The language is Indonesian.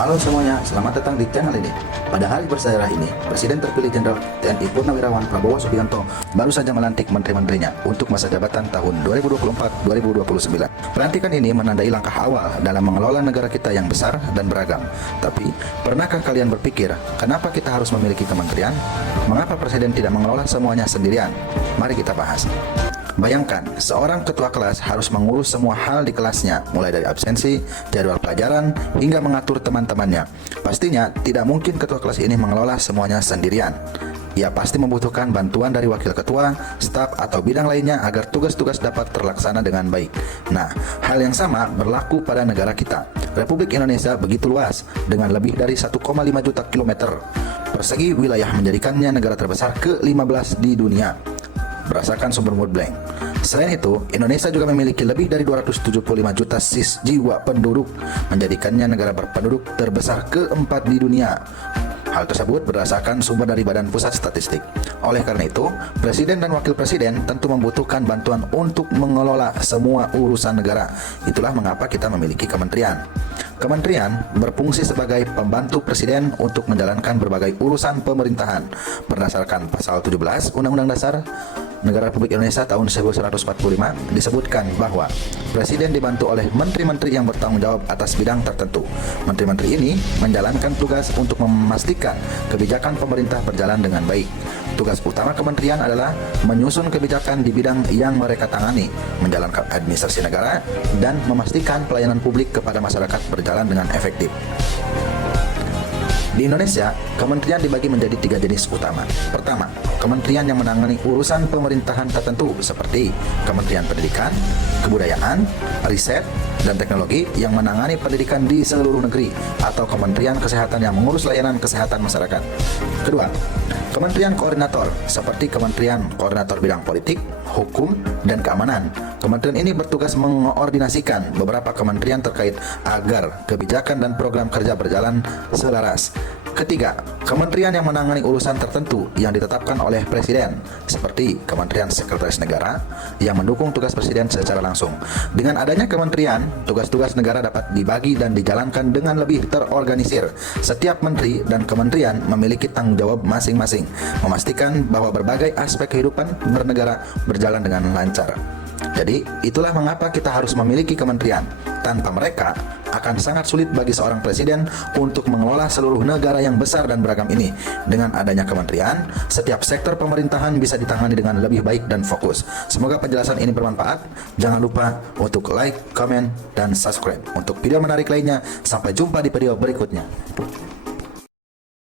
Halo semuanya, selamat datang di channel ini. Pada hari bersejarah ini, Presiden terpilih Jenderal TNI Purnawirawan Prabowo Subianto baru saja melantik menteri-menterinya untuk masa jabatan tahun 2024-2029. Pelantikan ini menandai langkah awal dalam mengelola negara kita yang besar dan beragam. Tapi, pernahkah kalian berpikir, kenapa kita harus memiliki kementerian? Mengapa Presiden tidak mengelola semuanya sendirian? Mari kita bahas. Bayangkan, seorang ketua kelas harus mengurus semua hal di kelasnya, mulai dari absensi, jadwal pelajaran, hingga mengatur teman-temannya. Pastinya, tidak mungkin ketua kelas ini mengelola semuanya sendirian. Ia pasti membutuhkan bantuan dari wakil ketua, staf, atau bidang lainnya agar tugas-tugas dapat terlaksana dengan baik. Nah, hal yang sama berlaku pada negara kita. Republik Indonesia begitu luas, dengan lebih dari 1,5 juta kilometer persegi wilayah menjadikannya negara terbesar ke-15 di dunia, berdasarkan sumber World Bank. Selain itu, Indonesia juga memiliki lebih dari 275 juta jiwa penduduk, menjadikannya negara berpenduduk terbesar keempat di dunia. Hal tersebut berdasarkan sumber dari Badan Pusat Statistik. Oleh karena itu, Presiden dan Wakil Presiden tentu membutuhkan bantuan untuk mengelola semua urusan negara. Itulah mengapa kita memiliki kementerian. Kementerian berfungsi sebagai pembantu Presiden untuk menjalankan berbagai urusan pemerintahan. Berdasarkan pasal 17 Undang-Undang Dasar Negara Republik Indonesia tahun 1945 disebutkan bahwa Presiden dibantu oleh menteri-menteri yang bertanggung jawab atas bidang tertentu. Menteri-menteri ini menjalankan tugas untuk memastikan kebijakan pemerintah berjalan dengan baik. Tugas utama kementerian adalah menyusun kebijakan di bidang yang mereka tangani, menjalankan administrasi negara, dan memastikan pelayanan publik kepada masyarakat berjalan dengan efektif. Di Indonesia, kementerian dibagi menjadi 3 jenis utama. Pertama, kementerian yang menangani urusan pemerintahan tertentu seperti Kementerian Pendidikan, Kebudayaan, Riset, dan Teknologi yang menangani pendidikan di seluruh negeri, atau Kementerian Kesehatan yang mengurus layanan kesehatan masyarakat. Kedua, Kementerian Koordinator seperti Kementerian Koordinator Bidang Politik, Hukum, dan Keamanan. Kementerian ini bertugas mengkoordinasikan beberapa kementerian terkait agar kebijakan dan program kerja berjalan selaras. Ketiga, kementerian yang menangani urusan tertentu yang ditetapkan oleh Presiden, seperti Kementerian Sekretaris Negara yang mendukung tugas Presiden secara langsung. Dengan adanya kementerian, tugas-tugas negara dapat dibagi dan dijalankan dengan lebih terorganisir. Setiap menteri dan kementerian memiliki tanggung jawab masing-masing, memastikan bahwa berbagai aspek kehidupan bernegara berjalan dengan lancar. Jadi, itulah mengapa kita harus memiliki kementerian. Tanpa mereka, akan sangat sulit bagi seorang presiden untuk mengelola seluruh negara yang besar dan beragam ini. Dengan adanya kementerian, setiap sektor pemerintahan bisa ditangani dengan lebih baik dan fokus. Semoga penjelasan ini bermanfaat. Jangan lupa untuk like, comment, dan subscribe. Untuk video menarik lainnya, sampai jumpa di video berikutnya.